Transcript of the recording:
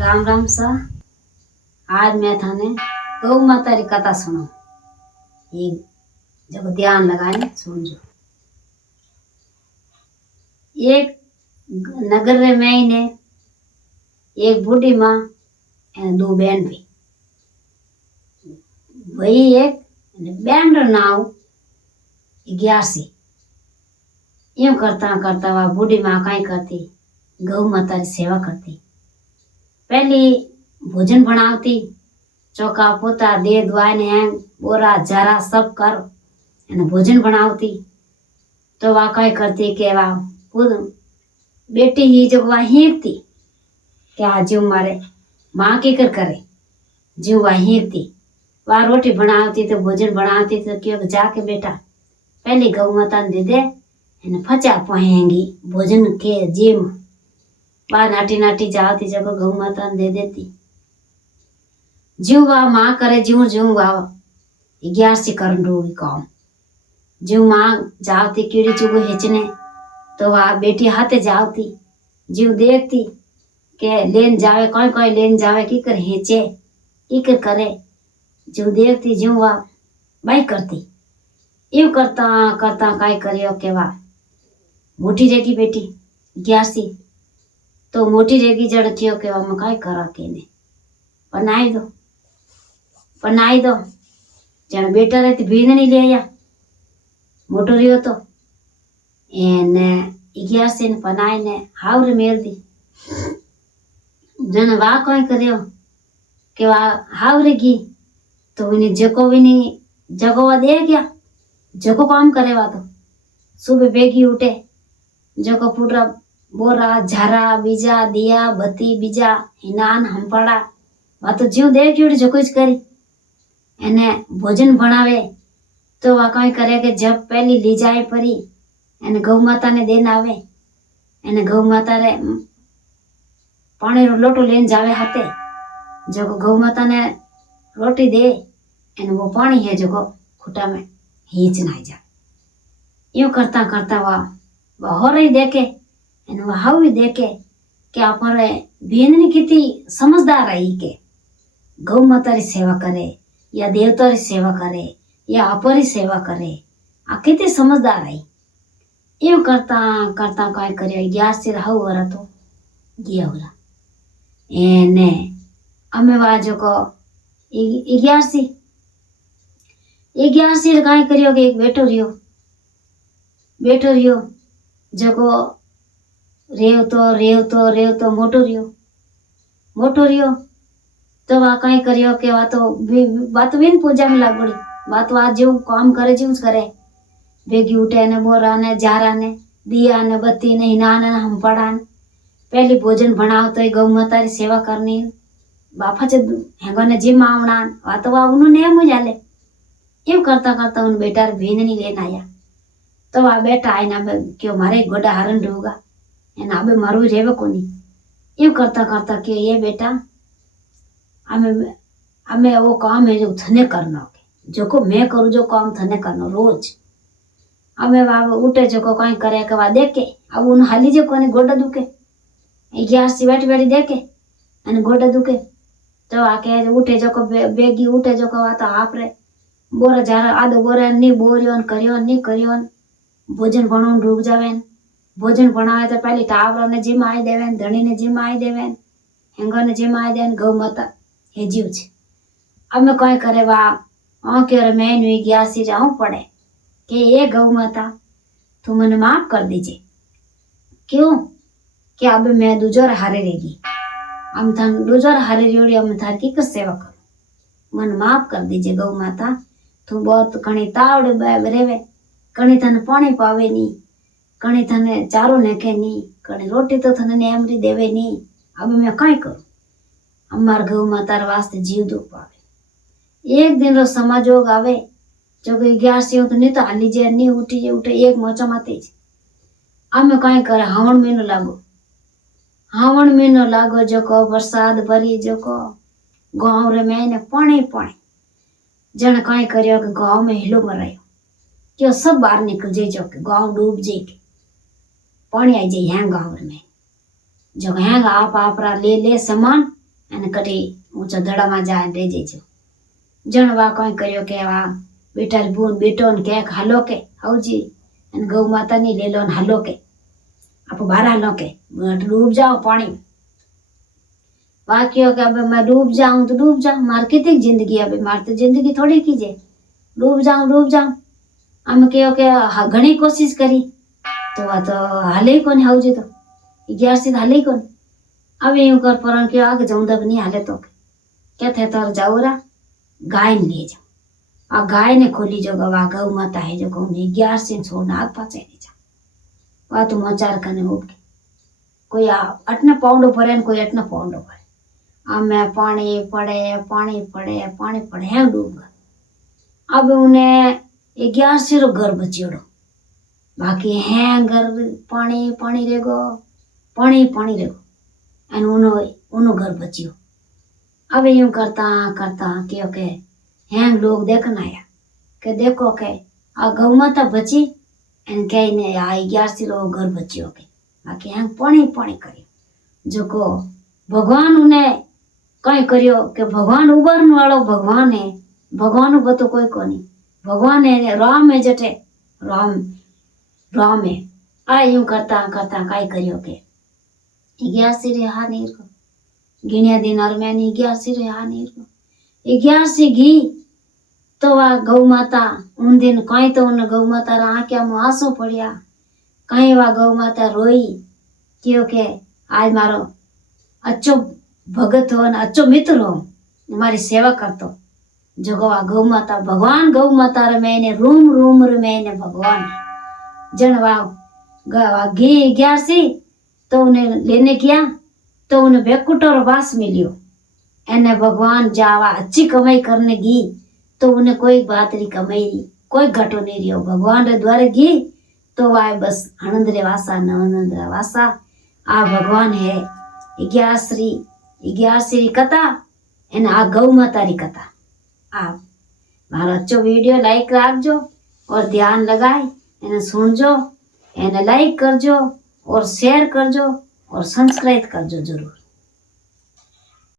राम राम सा। आज मैं थाने गौ माता री कथा सुनो। ये जब ध्यान लगाए सुनजो। एक नगर रे में ने एक बूढ़ी माँ और दो बहन भी। वही एक बहन रो नाव 81। यूं करता करता वह बूढ़ी माँ कई करती, गौ माता की सेवा करती। पहली भोजन बनावती, चौका पोता दे दुआई ने बोरा जारा सब कर भोजन बनावती। तो वह कई करती के वह बेटी ही जो वह हीरती क्या जो मारे माँ के कर करे जो वह हीरती। वह रोटी बनावती तो भोजन बनावती तो क्यों जाके बेटा पहले गौ माता दे दे फचा पहेंगी भोजन के जिम। वह नाटी नाटी जाती जब गौ माता दे देती। ज्यों वह माँ करे ज्यों ज्यों वह 11 करन रोगी काम। ज्यों माँ जावती कीड़ी चुगो हेचने तो वह बेटी हाथे जावती। ज्यों देखती के लेन जावे कोई कोई लेन जावे की कर हेचे की कर करे। ज्यों देखती ज्यों वह बाई करती। यूं करता करता काई करियो के वह मोटी रेगी बेटी 81। तो मोटी रेगी जड़कियो के वह मकाई करा के ने बनाई दो जन बेटा रहती भीड़ नहीं ले आया मोटो रियो तो एने 81 ने बनाई ने हावर मेल दी। जन वाह कोई करियो के वह हावरे की तो इन्हें जको भी नहीं जगो दे गया जको काम करे वा तो सुबह बेगी उठे जको पुटरा बोरा झारा बीजा दिया बत्ती बीजा हिनान हम्पड़ा वा तो ज्यों देख उठ जो कुछ करी एने भोजन बनावे। तो वह कई करे कि जब पहली ली जाए परी एने गौ माता ने देन आवे एने गौ माता रे पानी रो लोटो लेन जावे हाथे जो गौ माता ने रोटी दे एने वो पानी है जो खुटा में हीच ना जा। यूं करता करता वह हो रही देखे एने वह हाउ भी देखे कि आपरे भेननी कितनी समझदार रही के गौ माता री सेवा करे या देवता री सेवा करे या अपरी सेवा करे आ कितनी समझदार आई। यूं करता करता काय करे 11 हाउ वरा तो गया होला एने अमे वाजो को 81 काय करियो के एक बेटो रियो जको रेव तो मोटो रियो तो वह कई करियो के बात बिन पूजा में लागोड़ी बात आज जो काम करे जो करे बेगी उठे ने बोरा ने जारा ने दिया ने बत्ती ने हिनान ने हम पड़ा ने पहली भोजन बनाओ तो गौ माता री सेवा करनी बापा चे हेगो ने जिम आवना वा तो वा उन्होंने मुझाले। यूं करता करता उन बेटा रे भेंदनी लेन आया तो वह बेटा आए ना क्यों मारे गोडा हरण रहूगा एना अबे मारू रेवे कोनी। यूं करता करता कि ये बेटा हमें वो काम है जो थने करना जो को मैं करूँ जो काम थने करना रोज हमें वह उठे जो को कहीं करे के वह देखे अब उन हाली जो कोने गोडा दुखे 11 बैठी बैठी देखे अने गोडा दुखे तो आके उठे जो को बेगी उठे जो को तो आप रे बोरा जारा आधो बोरा नहीं बोरियोन करियोन भोजन बनाऊन डूब जावे। भोजन बनावे तो पहले टावरा ने जिम आई देवेन धनी ने जिम आई देवेन हेंगर ने जिम आई देन गौ माता हे जीव छे। अब मैं कई करे वा के रे मैं नुई 81 जाऊं पड़े कि ये गौ माता तू मने माफ कर दीजिए क्यों कि अब मैं दूजोर हारे रहेगी हम थन दूजोर हारे रियोड़ी हम थार की सेवा करूं मन माफ कर दीजिए गौ माता तू बहुत कणी तावड़े रेवे कणी थने पानी पावे नी कणी थने चारो नेके नी कणी रोटी तो थने नेमरी देवे नी अब मैं कई करूं हमार गौ माता वास्ते जीव दो पावे। एक दिन रो समाजोग आवे जो 11 तो नहीं तो हाली जे नहीं उठे एक मोचा माते अब मैं कई करे हावण महीनो लागो जो को बरसात भरी जो को गाँव रे मैंने पानी जन कई करियो कि गाँव में हिलो मरायो क्यों सब बाहर निकल जाए जो कि गाँव डूब जाए पानी आई जाए यहाँ गाँव में जो यहाँ आप ले सामान અને કટી ઊંચા દડામાં જાય રહી જઈજો જણવા કઈ કર્યો કે આ બેટા બૂન બેટો ને કે હાલો કે આવજી અને ગૌ માતાની લેલો ને હાલો કે आप बारह लो के डूब जाओ पानी में वाक्य के अब मैं डूब जाऊं तो डूब जाऊं मार कितनी जिंदगी अभी मार तो जिंदगी थोड़ी कीजिए डूब जाऊं हम कहो के घनी कोशिश करी तो आ तो हाले ही कोनी हाउजी तो 11 से हाले ही कोनी अब यूं कर पर के आगे जाऊं तब नहीं हाले तो क्या थे तो जाओ रा गाय ने ले जाओ आ गाय ने खोली जो गवा गौ माता है जो कहूँ 11 से छोड़ना आग पाचे नहीं जा वा तो मचार कने उठ कोई अटने पौंडो भरे ने कोई अटने पौंडो भरे आमे पानी पड़े है डूब गया अब उन्हें 11 से घर बचियोड़ो बाकी है घर पानी रेगो पानी रेगो एन उनो घर बचियो अब यूं करता क्यों के हैं लोग देखना आया के देखो के आ गौ माता बची एन कहीं ने आ 11 से घर बचियो के बाकी हैं पानी करियो जो को भगवान उन्हें कई करियो के भगवान उबरन वालो भगवान है भगवान बतो कोई कोनी भगवान है राम है जटे राम है आ यूं करता कई करियो के 11 से रहा नीर को गिनिया दिन और मैं 11 से रहा नीर को 11 से घी तो आ गौ माता उन दिन कहीं तो उन गौ माता आंख्या में आंसू पड़िया कहीं वा गौ माता रोई क्योंकि आज मारो अच्छो भगत हो अच्छो मित्र हो हमारी सेवा करतो जो गौ माता भगवान गौ माता रे मैंने रूम रे मैंने भगवान जनवा घी 11 सी तो उन्हें लेने किया तो उन्हें बेकुटर वास मिलियो एने भगवान जावा अच्छी कमाई करने गी तो उन्हें कोई बात नहीं कमाई कोई घटो नहीं रियो भगवान रे द्वारे गी तो वाय बस आनंद रे वासा नवनंद रे वासा आ भगवान है 11 श्री कथा एने आ गौ माता री कथा आ मारो अच्छो वीडियो लाइक राखजो और ध्यान लगाए एने सुनजो एने लाइक करजो और शेयर करजो और सब्सक्राइब करजो जरूर।